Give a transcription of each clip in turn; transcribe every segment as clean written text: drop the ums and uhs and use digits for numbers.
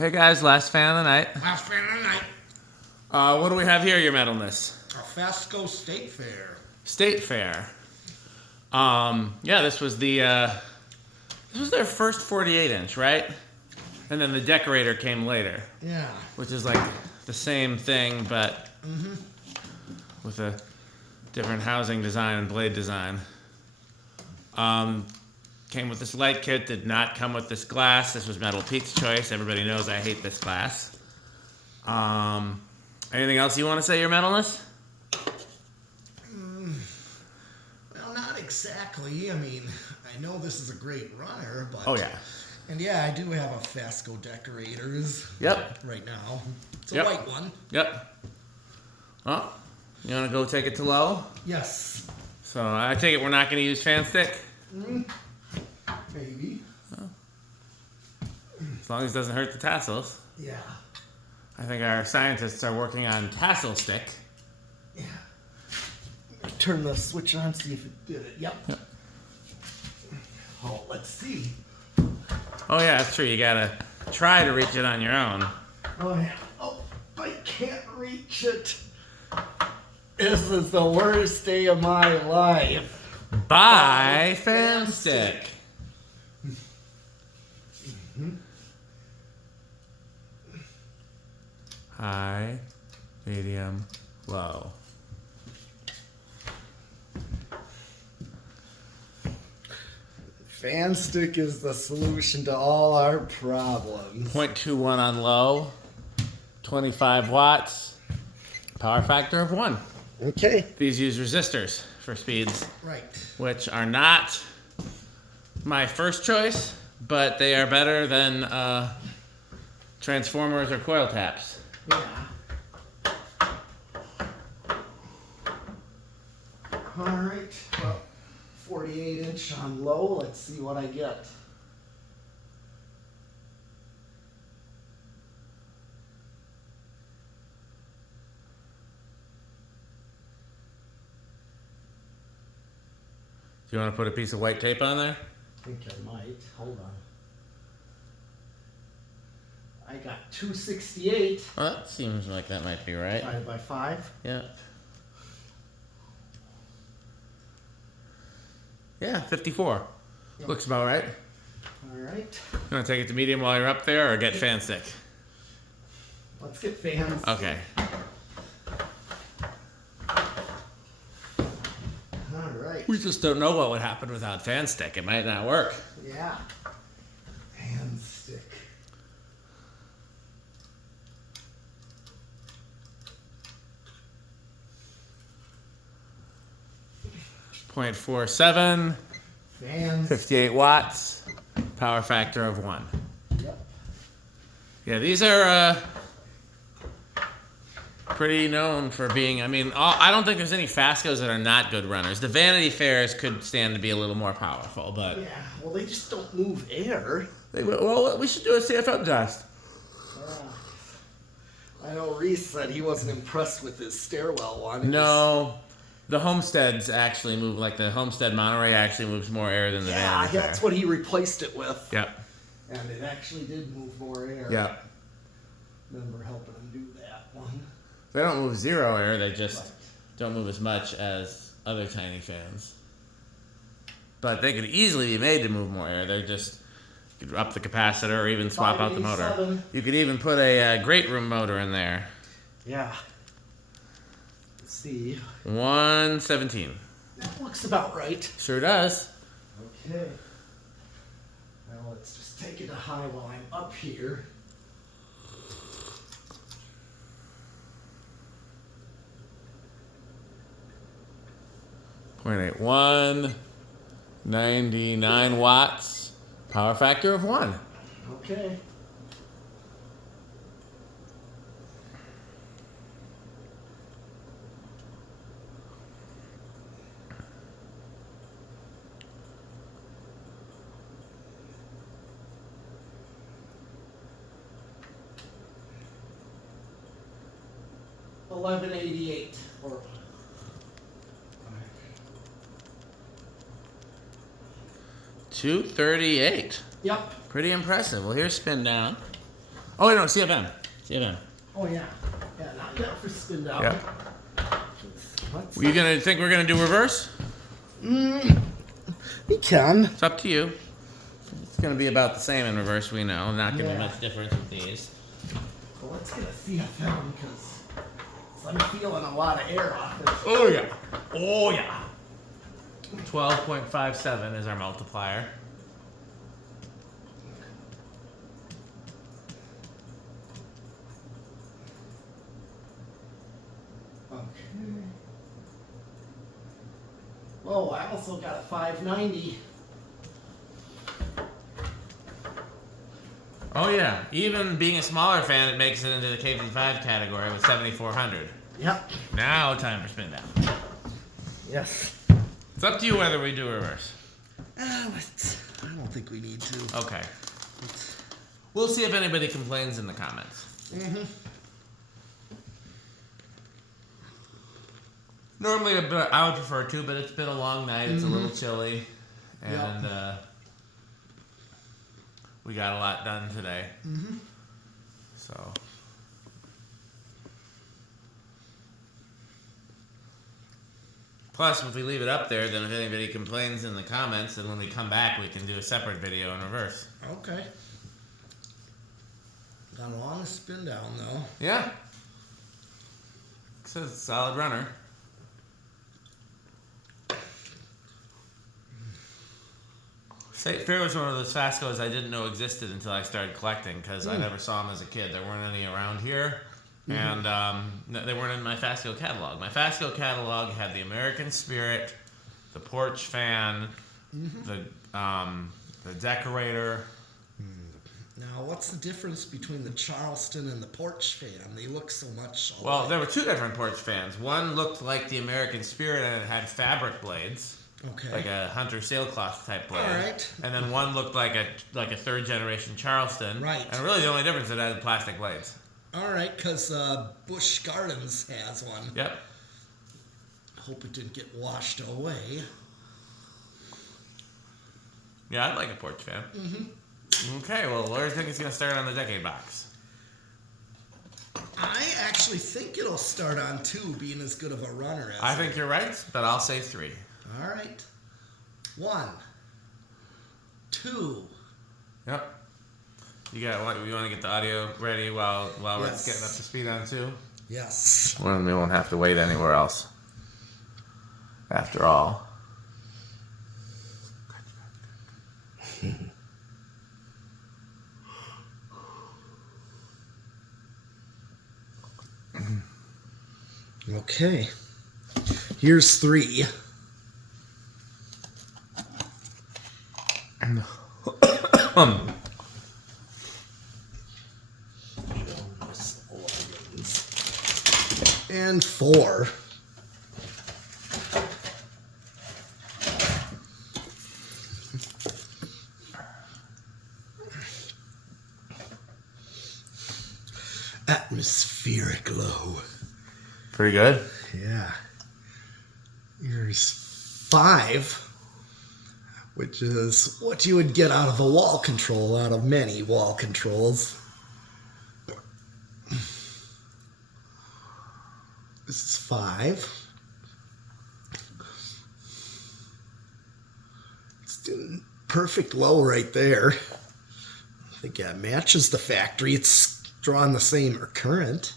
Hey guys, last fan of the night. Last fan of the night. What do we have here, your metalness? A Fasco State Fair. State Fair. Yeah, this was their first 48-inch, right? And then the decorator came later. Yeah. Which is like the same thing, but with a different housing design and blade design. Came with this light kit, did not come with this glass. This was Metal Pete's choice. Everybody knows I hate this glass. Anything else you want to say, your metalness? Well, not exactly. I mean, I know this is a great runner, but... Oh, yeah. And yeah, I do have a Fasco decorators. Yep. Right now. It's a white one. Yep. Well, you want to go take it to low? Yes. So I take it we're not going to use fan stick? Maybe. Oh. As long as it doesn't hurt the tassels. Yeah. I think our scientists are working on tassel stick. Yeah. Turn the switch on, see if it did it. Yep. Oh, let's see. Oh yeah, that's true. You gotta try to reach it on your own. Oh yeah. Oh, I can't reach it. This is the worst day of my life. Buy fan stick. High, medium, low. Fan stick is the solution to all our problems. 0.21 on low, 25 watts, power factor of 1. Okay. These use resistors for speeds, Right. which are not my first choice, but they are better than transformers or coil taps. Yeah. All right. Well, 48-inch on low. Let's see what I get. Do you want to put a piece of white tape on there? I think I might. Hold on. I got 268. Well, that seems like that might be right. 5 by 5. Yeah. Yeah, 54. Yep. Looks about right. All right. You want to take it to medium while you're up there, or get fan stick? Let's get fans. Okay. All right. We just don't know what would happen without fan stick. It might not work. Yeah. Fan stick. .47, Fans. 58 watts, power factor of 1. Yep. Yeah, these are pretty known for being, I mean, I don't think there's any Fascos that are not good runners. The Vanity Fairs could stand to be a little more powerful, but... Yeah, well, they just don't move air. Well, we should do a CFM test. I know Reese said he wasn't impressed with his stairwell one. No, the Homesteads actually move, like the Homestead Monterey actually moves more air than the Vanity Fair. Yeah, that's what he replaced it with. Yep. And it actually did move more air. Yep. Remember helping him do that one. They don't move zero air, they just don't move as much as other tiny fans. But they could easily be made to move more air. They're just, you could up the capacitor or even swap out the motor. 587. You could even put a great room motor in there. Yeah. Let's see. 117. That looks about right. Sure does. Okay. Now let's just take it to high while I'm up here. .81, 99 watts, power factor of 1. Okay. $11.88 or 238. Yep. Pretty impressive. Well, here's spin down. Oh, wait, no, CFM. CFM. Oh, yeah. Yeah, not yet for spin down. Yeah. You gonna think we're gonna do reverse? We can. It's up to you. It's gonna be about the same in reverse, we know. Not gonna be much difference with these. Well, let's get a CFM because I'm feeling a lot of air off it. Oh, yeah. Oh, yeah. 12.57 is our multiplier. Okay. Oh, I also got a 590. Oh, yeah. Even being a smaller fan, it makes it into the K55 category with 7,400. Yep. Now, time for spin down. Yes. It's up to you whether we do reverse. I don't think we need to. Okay. We'll see if anybody complains in the comments. Mm-hmm. Normally, I would prefer to, but it's been a long night. It's a little chilly. And we got a lot done today. Mm-hmm. So. Plus, if we leave it up there, then if anybody complains in the comments, then when we come back, we can do a separate video in reverse. Okay. Got a long spin down, though. Yeah. It's a solid runner. State Fair was one of those Fascos I didn't know existed until I started collecting because I never saw them as a kid. There weren't any around here. And they weren't in my Fasco catalog. My Fasco catalog had the American Spirit, the porch fan, the decorator. Now, what's the difference between the Charleston and the porch fan? They look so much alike. Well, there were two different porch fans. One looked like the American Spirit and it had fabric blades. Okay. Like a hunter sailcloth type blade. All right. And then one looked like a third generation Charleston. Right. And really the only difference is it had plastic blades. All right, because Busch Gardens has one. Yep. Hope it didn't get washed away. Yeah, I'd like a porch fan. Okay, well, where do you think it's going to start on the decade box? I actually think it'll start on 2, being as good of a runner as I think you're right, but I'll say 3. All right. 1, 2. Yep. You want to get the audio ready while it's getting up to speed on 2? Yes. Well, we won't have to wait anywhere else. After all. Okay. Here's 3. And 4. Atmospheric low. Pretty good. Yeah. Here's 5, which is what you would get out of a wall control, out of many wall controls. This is 5. It's doing perfect low right there. I think that matches the factory. It's drawing the same current.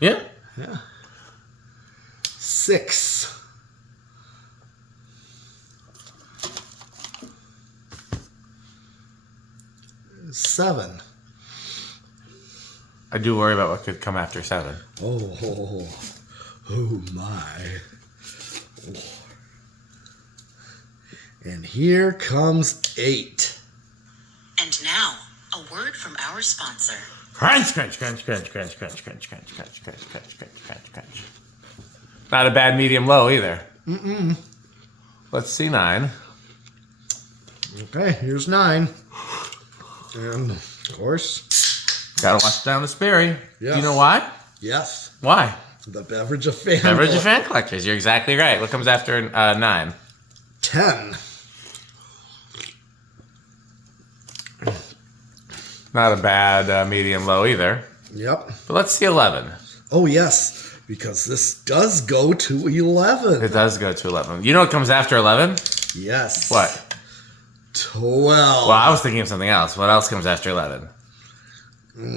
Yeah. Yeah. 6. 7. I do worry about what could come after 7. Oh my. And here comes 8. And now, a word from our sponsor. Crunch, crunch, crunch, crunch, crunch, crunch, crunch, crunch, crunch, crunch, crunch, crunch, crunch, crunch. Not a bad medium low either. Let's see 9. Okay, here's 9. And, of course, Gotta watch down the Sperry. Yes. Do you know why? yes, Why? the beverage of fan. Beverage of fan collectors. You're exactly right. What comes after 9? 10. Not a bad medium low either. Yep. But let's see 11. Oh, yes, because this does go to 11. It does go to 11. You know what comes after 11? Yes. What? 12. Well, I was thinking of something else. What else comes after 11?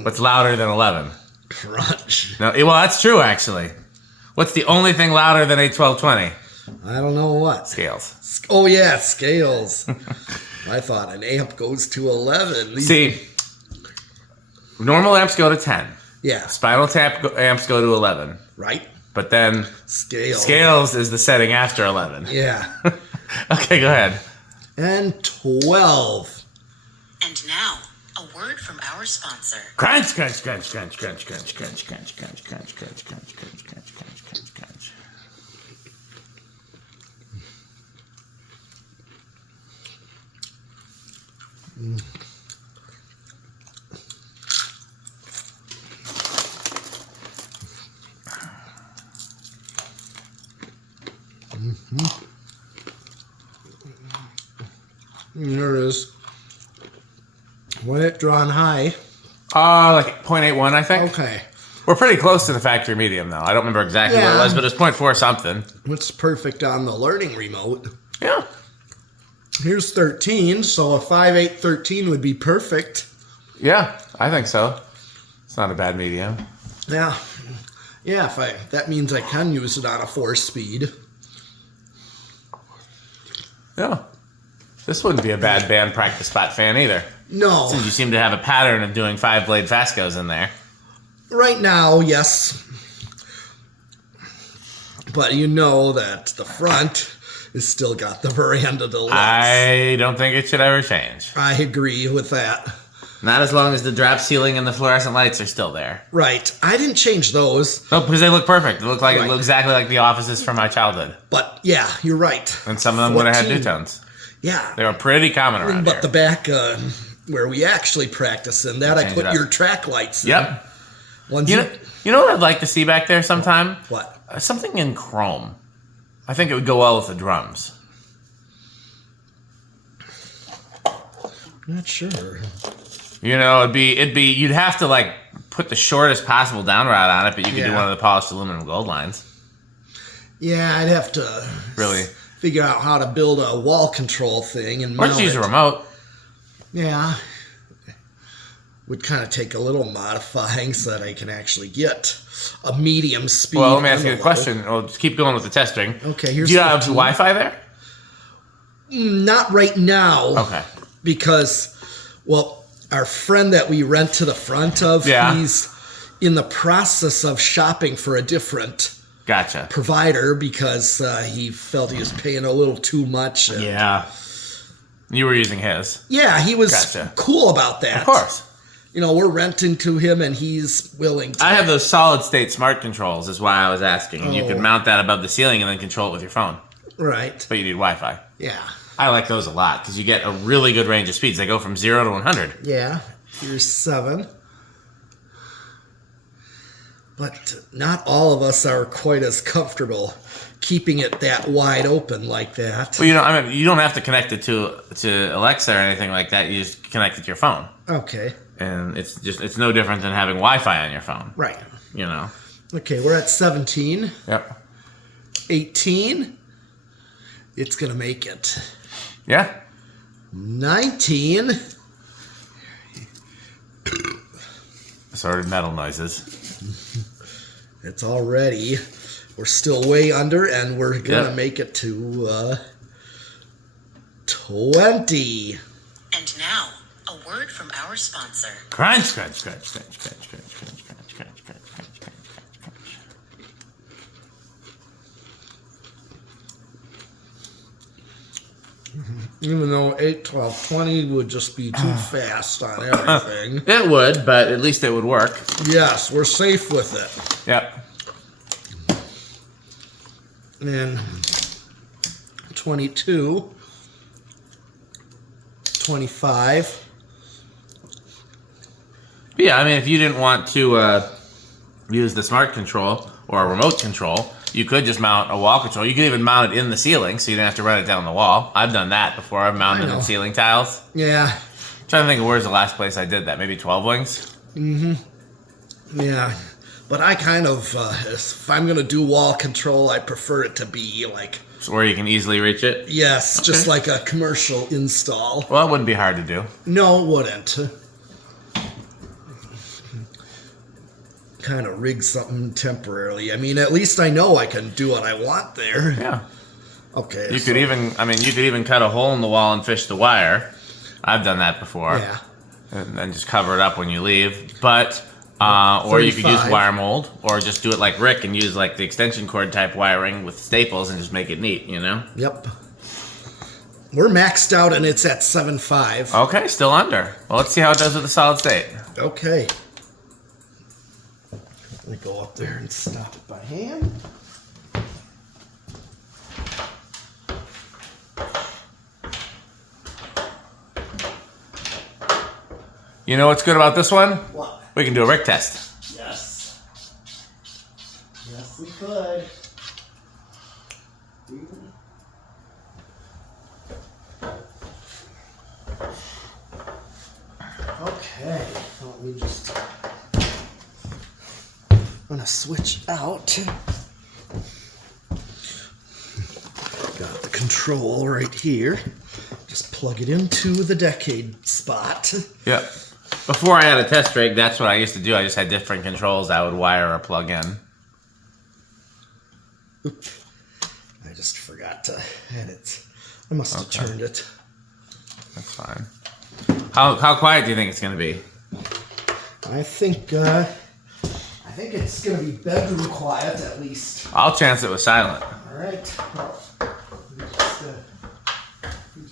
What's louder than 11? Crunch. No, well, that's true, actually. What's the only thing louder than a 1220? I don't know what. Scales. Oh, yeah, scales. I thought an amp goes to 11. See, normal amps go to 10. Yeah. Spinal tap amps go to 11. Right? But then scales is the setting after 11. Yeah. Okay, go ahead. And 12. And now, a word from our sponsor. Crunch, crunch, crunch, crunch, crunch, crunch, crunch, crunch, crunch, crunch, crunch, crunch, crunch, crunch, crunch, crunch, crunch. There it is. When it drawn high. Like 0.81, I think. Okay. We're pretty close to the factory medium, though. I don't remember exactly what it was, but it's 0.4 something. It's perfect on the learning remote. Yeah. Here's 13, so a 5/8 13 would be perfect. Yeah, I think so. It's not a bad medium. Yeah. Yeah, that means I can use it on a 4-speed. Yeah. This wouldn't be a bad band practice spot fan either. No. Since you seem to have a pattern of doing 5-blade Fascos in there. Right now, yes. But you know that the front is still got the veranda deluxe. I don't think it should ever change. I agree with that. Not as long as the drop ceiling and the fluorescent lights are still there. Right. I didn't change those. No, because they look perfect. They look like Right. exactly like the offices from my childhood. But yeah, you're right. And some of them would have had 14. two-tones. Yeah. They were pretty common around But here. the back where we actually practice in, that I Change put it up. your track lights in. Yep. Ones You know what I'd like to see back there sometime? What? Something in chrome. I think it would go well with the drums. Not sure. You know, it'd be you'd have to like put the shortest possible downrod on it, but you could do Yeah. one of the polished aluminum gold lines. Yeah, I'd have to Really? figure out how to build a wall control thing and Or mount just use it. a remote. Yeah. Would kind of take a little modifying so that I can actually get a medium speed. Well, let me ask you a envelope. question. Well, just keep going with the testing. Okay, here's Do you have 15. Wi-Fi there? Not right now. Okay. Because, well, our friend that we rent to the front of, Yeah. he's in the process of shopping for a different Gotcha. provider because he felt he was paying a little too much. And Yeah. You were using his. yeah, he was Gotcha. cool about that. Of course. You know, we're renting to him and he's willing to. I have those solid state smart controls is why I was asking. And you could Oh. mount that above the ceiling and then control it with your phone. Right. But you need Wi-Fi. Yeah. I like those a lot because you get a really good range of speeds. They go from 0 to 100. Yeah. Here's 7. But not all of us are quite as comfortable keeping it that wide open like that. Well, I mean, you don't have to connect it to Alexa or anything like that. You just connect it to your phone, Okay. and it's no different than having Wi-Fi on your phone. Right. You know. Okay, we're at 17. Yep. 18. It's going to make it. Yeah. 19. Assorted metal noises. It's already. We're still way under, and we're going to Yep. make it to 20. And now, a word from our sponsor. Crunch, crunch, crunch, crunch, crunch, crunch, crunch, crunch, crunch, crunch, crunch, crunch, crunch. Even though 8, 12, 20 would just be too fast on everything. It would, but at least it would work. Yes, we're safe with it. Yep. And 22, 25. Yeah, I mean, if you didn't want to use the smart control or a remote control, you could just mount a wall control. You could even mount it in the ceiling, so you don't have to run it down the wall. I've done that before. I've mounted I it know. in ceiling tiles. Yeah, trying to think of where's the last place I did that. Maybe 12 wings? Yeah. But I kind of, if I'm going to do wall control, I prefer it to be like... So where you can easily reach it? Yes, just like a commercial install. Well, it wouldn't be hard to do. No, it wouldn't. Kind of rig something temporarily. I mean, at least I know I can do what I want there. Yeah. Okay. You could even cut a hole in the wall and fish the wire. I've done that before. Yeah. And then just cover it up when you leave. But, or you could use 35. wire mold, or just do it like Rick and use like the extension cord type wiring with staples and just make it neat, you know? Yep. We're maxed out and it's at 7.5. Okay, still under. Well, let's see how it does with the solid state. Okay. Let me go up there and stop it by hand. You know what's good about this one? What? We can do a Rick test. Yes. Yes, we could. Okay, let me just... I'm gonna switch out. Got the control right here. Just plug it into the decade spot. Yep. Before I had a test rig, that's what I used to do. I just had different controls I would wire or plug in. Oops. I just forgot to add it. I must have turned it. That's fine. How quiet do you think it's going to be? I think it's gonna be bedroom quiet at least. I'll chance it with silent. All right. Well, let me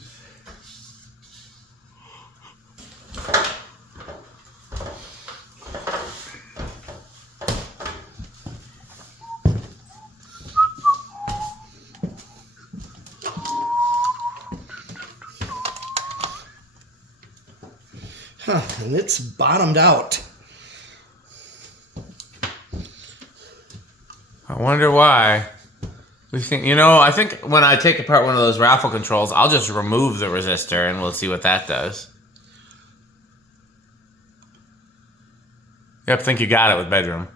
and it's bottomed out. I wonder why. I think when I take apart one of those raffle controls, I'll just remove the resistor and we'll see what that does. Yep, I think you got it with bedroom.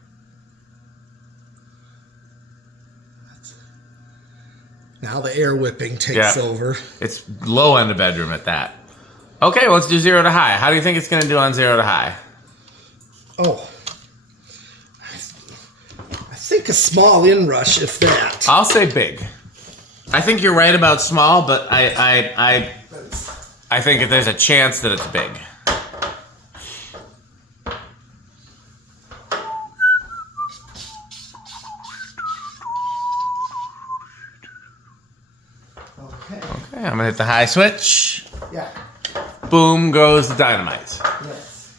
Now the air whipping takes over. It's low end of bedroom at that. Okay, let's do 0 to high. How do you think it's going to do on 0 to high? Oh. I think a small inrush, if that. I'll say big. I think you're right about small, but I think if there's a chance that it's big. Okay. Okay, I'm gonna hit the high switch. Yeah. Boom goes the dynamite. Yes.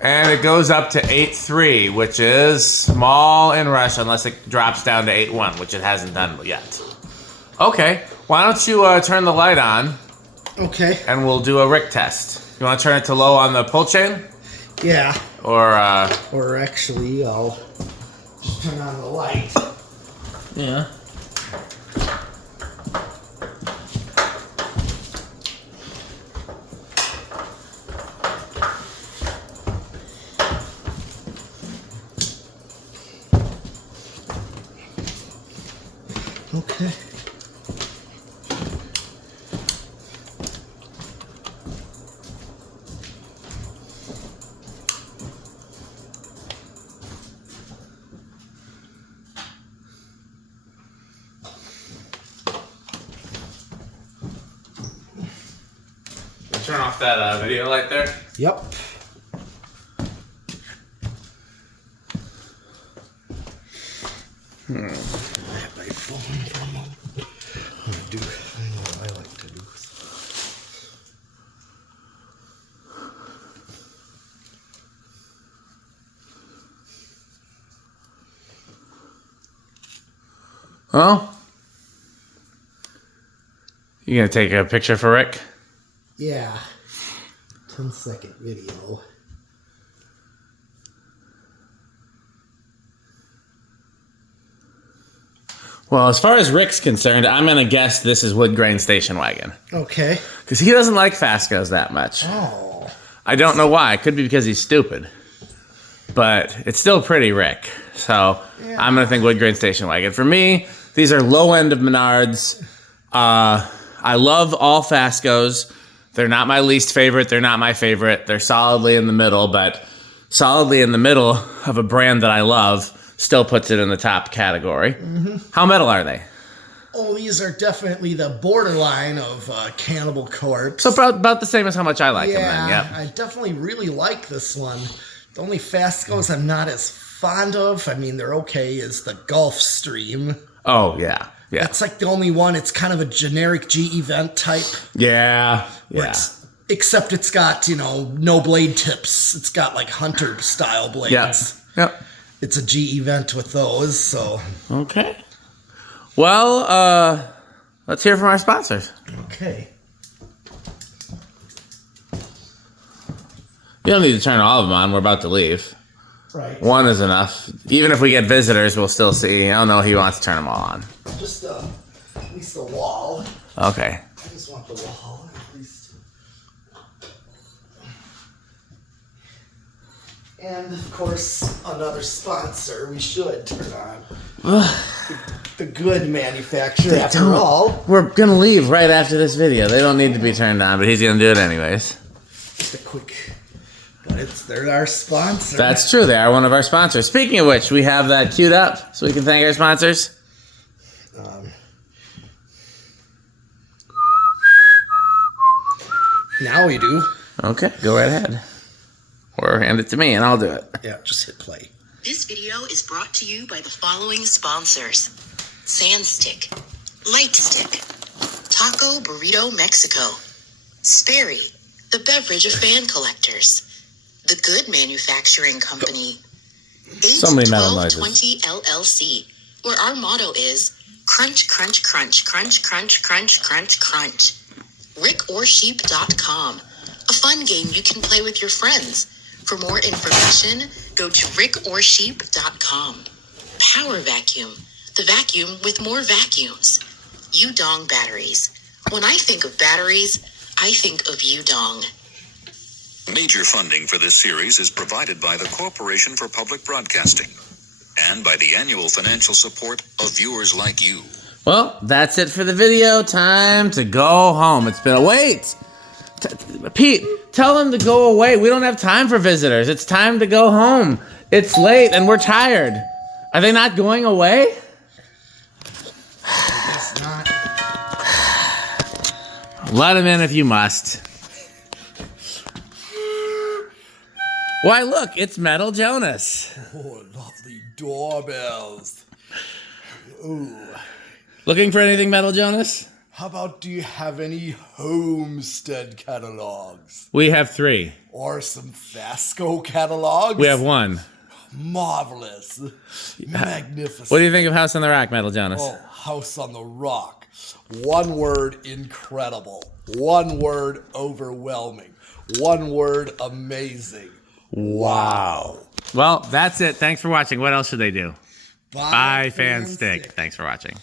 And it goes up to 8.3, which is small inrush unless it drops down to 8.1, which it hasn't done yet. Okay, why don't you turn the light on? Okay. And we'll do a Rick test. You want to turn it to low on the pull chain? Yeah. Or actually, I'll just turn on the light. Yeah. Okay. Turn off that video light there. Yep. I have my phone for a moment. I know what I like to do. Well, you gonna take a picture for Rick? Yeah. 10-second video. Well, as far as Rick's concerned, I'm gonna guess this is wood grain station wagon Okay. because he doesn't like Fascos that much. Oh. I don't know why. It could be because he's stupid. But it's still pretty Rick. So I'm going to think wood grain station wagon. For me, these are low end of Menards. I love all Fascos. They're not my least favorite. They're not my favorite. They're solidly in the middle, but solidly in the middle of a brand that I love still puts it in the top category. Mm-hmm. How metal are they? Oh, these are definitely the borderline of Cannibal Corpse. So about the same as how much I like them then, yep. I definitely really like this one. The only Fascos I'm not as fond of, I mean, they're okay, is the Gulfstream. Oh, yeah. Yeah. That's like the only one. It's kind of a generic G event type. Yeah. Yeah. Except it's got, no blade tips. It's got like hunter style blades. Yep. It's a G event with those, so. Okay. Well, let's hear from our sponsors. Okay. You don't need to turn all of them on. We're about to leave. Right. One is enough. Even if we get visitors, we'll still see. Oh, no, he wants to turn them all on. Just at least the wall. Okay. I just want the wall at least. And, of course, another sponsor we should turn on. The good manufacturer, after all. We're going to leave right after this video. They don't need to be turned on, but he's going to do it anyways. Just a quick... But they're our sponsor. That's true. They are one of our sponsors. Speaking of which, we have that queued up so we can thank our sponsors. Now we do. Okay, go right ahead. Or hand it to me and I'll do it. Yeah, just hit play. This video is brought to you by the following sponsors: Sand Stick, Light Stick, Taco Burrito Mexico, Sperry, the beverage of fan collectors, The Good Manufacturing Company, So many metal noises. 81220 LLC, where our motto is crunch, crunch, crunch, crunch, crunch, crunch, crunch, crunch. RickOrSheep.com, a fun game you can play with your friends. For more information, go to RickOrSheep.com. Power Vacuum, the vacuum with more vacuums. Udong batteries. When I think of batteries, I think of Udong. Major funding for this series is provided by the Corporation for Public Broadcasting and by the annual financial support of viewers like you. Well, that's it for the video. Time to go home. It's been a wait. Pete, tell them to go away. We don't have time for visitors. It's time to go home. It's late and we're tired. Are they not going away? I guess not. Let them in if you must. Why, look, it's Metal Jonas. Oh, lovely doorbells. Ooh. Looking for anything, Metal Jonas? How about, do you have any Homestead catalogs? We have 3. Or some Fasco catalogs? We have 1. Marvelous. Magnificent. What do you think of House on the Rock, Metal Jonas? Oh, House on the Rock. One word, incredible. One word, overwhelming. One word, amazing. Wow. Well, that's it. Thanks for watching. What else should they do? Bye, Bye, Fan Stick. Thanks for watching.